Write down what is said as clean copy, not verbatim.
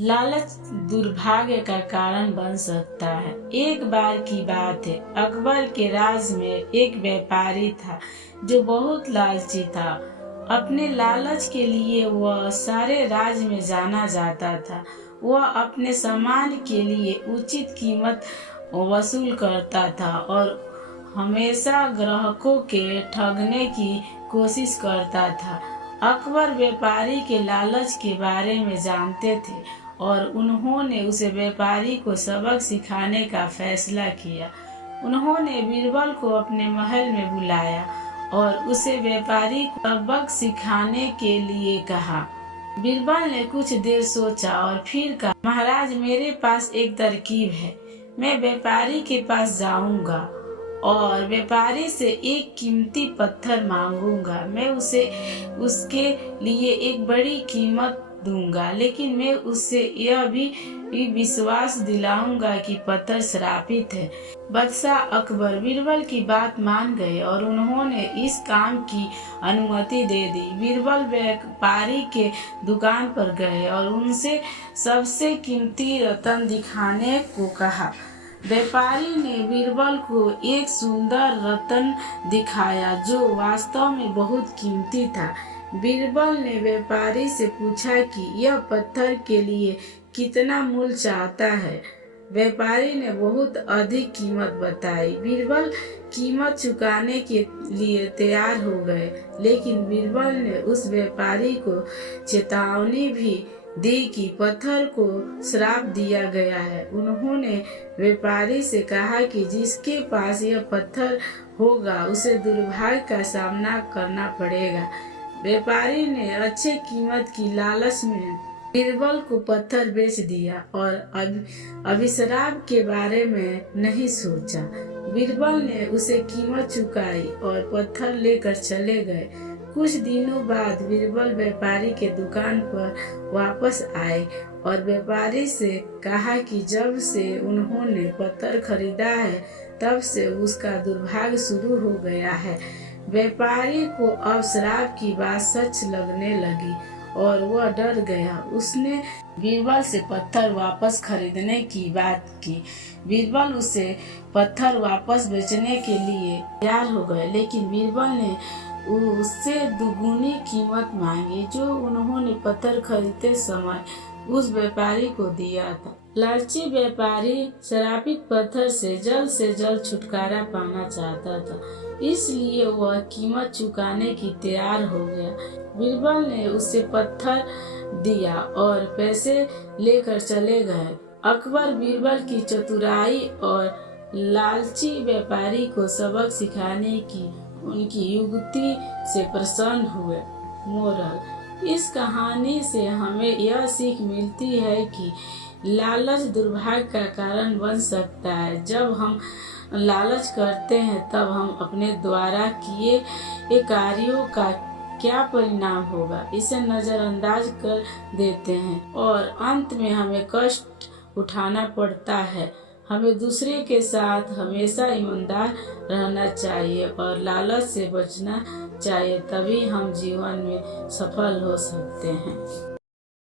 लालच दुर्भाग्य का कारण बन सकता है। एक बार की बात है, अकबर के राज में एक व्यापारी था जो बहुत लालची था। अपने लालच के लिए वह सारे राज्य में जाना जाता था। वह अपने सामान के लिए उचित कीमत वसूल करता था और हमेशा ग्राहकों के ठगने की कोशिश करता था। अकबर व्यापारी के लालच के बारे में जानते थे और उन्होंने उसे व्यापारी को सबक सिखाने का फैसला किया। उन्होंने बीरबल को अपने महल में बुलाया और उसे व्यापारी को सबक सिखाने के लिए कहा। बीरबल ने कुछ देर सोचा और फिर कहा, महाराज, मेरे पास एक तरकीब है। मैं व्यापारी के पास जाऊंगा और व्यापारी से एक कीमती पत्थर मांगूंगा। मैं उसे उसके लिए एक बड़ी कीमत दूंगा, लेकिन मैं उससे यह भी विश्वास दिलाऊंगा कि पत्थर श्रापित है। बादशाह अकबर बीरबल की बात मान गए और उन्होंने इस काम की अनुमति दे दी। बीरबल व्यापारी के दुकान पर गए और उनसे सबसे कीमती रत्न दिखाने को कहा। व्यापारी ने बीरबल को एक सुंदर रत्न दिखाया जो वास्तव में बहुत कीमती था। बीरबल ने व्यापारी से पूछा कि यह पत्थर के लिए कितना मूल्य चाहता है। व्यापारी ने बहुत अधिक कीमत बताई। बीरबल कीमत चुकाने के लिए तैयार हो गए, लेकिन बीरबल ने उस व्यापारी को चेतावनी भी दी कि पत्थर को श्राप दिया गया है। उन्होंने व्यापारी से कहा कि जिसके पास यह पत्थर होगा उसे दुर्भाग्य का सामना करना पड़ेगा। व्यापारी ने अच्छे कीमत की लालच में बीरबल को पत्थर बेच दिया और अभिशाप के बारे में नहीं सोचा। बीरबल ने उसे कीमत चुकाई और पत्थर लेकर चले गए। कुछ दिनों बाद बीरबल व्यापारी के दुकान पर वापस आए और व्यापारी से कहा कि जब से उन्होंने पत्थर खरीदा है तब से उसका दुर्भाग्य शुरू हो गया है। व्यापारी को अब श्राप की बात सच लगने लगी और वह डर गया। उसने बीरबल से पत्थर वापस खरीदने की बात की। बीरबल उसे पत्थर वापस बेचने के लिए तैयार हो गए, लेकिन बीरबल ने उससे दुगुनी कीमत मांगी जो उन्होंने पत्थर खरीदते समय उस व्यापारी को दिया था। लालची व्यापारी श्रापित पत्थर से जल्द छुटकारा पाना चाहता था, इसलिए वह कीमत चुकाने की तैयार हो गया। बीरबल ने उसे पत्थर दिया और पैसे लेकर चले गए। अकबर बीरबल की चतुराई और लालची व्यापारी को सबक सिखाने की उनकी युक्ति से प्रसन्न हुए। मोरल: इस कहानी से हमें यह सीख मिलती है कि लालच दुर्भाग्य का कारण बन सकता है। जब हम लालच करते हैं तब हम अपने द्वारा किए कार्यों का क्या परिणाम होगा इसे नजरअंदाज कर देते हैं और अंत में हमें कष्ट उठाना पड़ता है। हमें दूसरे के साथ हमेशा ईमानदार रहना चाहिए और लालच से बचना चाहिए, तभी हम जीवन में सफल हो सकते हैं।